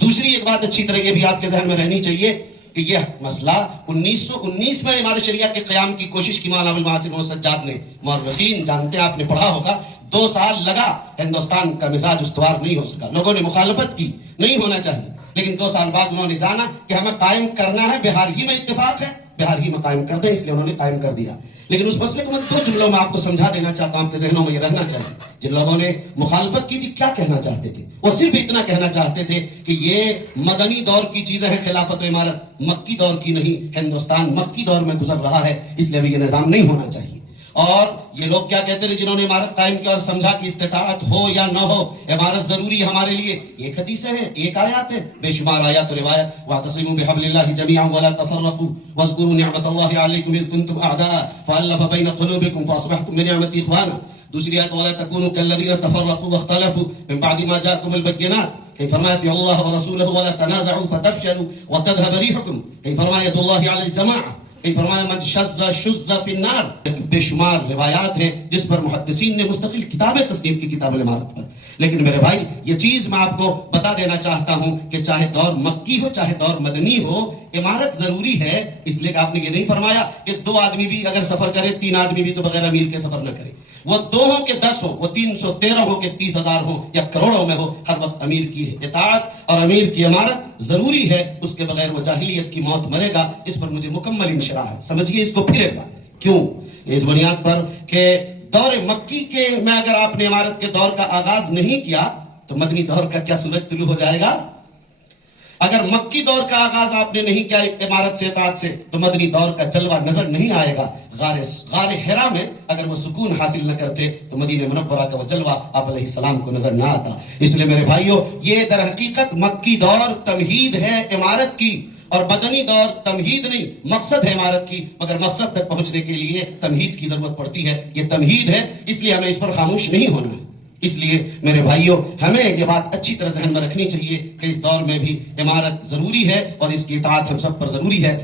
دوسری ایک بات اچھی طرح یہ بھی آپ کے ذہن میں رہنی چاہیے کہ یہ مسئلہ 1919 میں امارت شریعہ کے قیام کی کوشش کی مولانا ابوالمحاسن محمد سجاد نے. مورخین جانتے ہیں، آپ نے پڑھا ہوگا، 2 سال لگا، ہندوستان کا مزاج استوار نہیں ہو سکا، لوگوں نے مخالفت کی، نہیں ہونا چاہیے، لیکن 2 سال بعد انہوں نے جانا کہ ہمیں قائم کرنا ہے، بہار ہی میں اتفاق ہے، بہار ہی میں قائم کر دیں، اس لیے انہوں نے قائم کر دیا. لیکن اس مسئلے کو میں 2 جملوں میں آپ کو سمجھا دینا چاہتا ہوں، آپ کے ذہنوں میں یہ رہنا چاہیے. جن لوگوں نے مخالفت کی تھی کیا کہنا چاہتے تھے؟ اور صرف اتنا کہنا چاہتے تھے کہ یہ مدنی دور کی چیزیں ہیں، خلافت و امارت مکی دور کی نہیں، ہندوستان مکی دور میں گزر رہا ہے، اس لیے بھی یہ نظام نہیں ہونا چاہیے. اور یہ لوگ کیا کہتے تھے جنہوں نے امارت قائم کیا اور سمجھا کہ استطاعت ہو یا نہ ہو امارت ضروری ہمارے لیے؟ ایک حدیثیں ہیں، ایک آیات ہے، بے شمار آیات و روایت. واعتصموا بحبل اللہ جميعا ولا تفرقوا واذكروا نعمت اللہ علیکم اذ کنتم اعداء فالف بین قلوبکم فاصبحتم بنعمتہ اخوانا. دوسری آیت ولا تکونوا كالذین تفرقوا واختلفوا من بعد ما جاءتهم البینات. کئی فرمایا اطیعوا اللہ ورسولہ ولا تنازعوا فتفشلوا وتذهب ريحكم. کئی فرمایا ید اللہ علی الجماعہ. کئی فرمایا من شذ شذ فی النار. بے شمار روایات ہیں جس پر محدثین نے مستقل کتابیں تصنیف کی، کتاب الامارت پر. لیکن میرے بھائی یہ چیز میں آپ کو بتا دینا چاہتا ہوں کہ چاہے دور مکی ہو چاہے دور مدنی ہو، امارت ضروری ہے. اس لیے کہ آپ نے یہ نہیں فرمایا کہ 2 آدمی بھی اگر سفر کرے، 3 آدمی بھی تو بغیر امیر کے سفر نہ کرے. وہ 2 ہوں کہ 10 ہوں، وہ 313 ہوں کہ 30,000 ہوں یا کروڑوں میں ہو، ہر وقت امیر کی اطاعت اور امیر کی امارت ضروری ہے. اس کے بغیر وہ جاہلیت کی موت مرے گا. اس پر مجھے مکمل انشراح ہے. سمجھیے اس کو پھر ایک بار. کیوں؟ اس بنیاد پر کہ دور مکی کے میں اگر آپ نے امارت کے دور کا آغاز نہیں کیا تو مدنی دور کا کیا سورج طلوع ہو جائے گا؟ اگر مکی دور کا آغاز آپ نے نہیں کیا امارت سے اطاعت سے تو مدنی دور کا جلوہ نظر نہیں آئے گا. غار حرا میں اگر وہ سکون حاصل نہ کرتے تو مدینہ منورہ کا وہ جلوہ آپ علیہ السلام کو نظر نہ آتا. اس لیے میرے بھائیوں یہ در حقیقت مکی دور تمہید ہے امارت کی، اور مدنی دور تمہید نہیں، مقصد ہے امارت کی، مگر مقصد تک پہنچنے کے لیے تمہید کی ضرورت پڑتی ہے. یہ تمہید ہے، اس لیے ہمیں اس پر خاموش نہیں ہونا ہے. اس لیے میرے بھائیوں ہمیں یہ بات اچھی طرح ذہن میں رکھنی چاہیے کہ اس دور میں بھی امارت ضروری ہے اور اس کی اطاعت ہم سب پر ضروری ہے.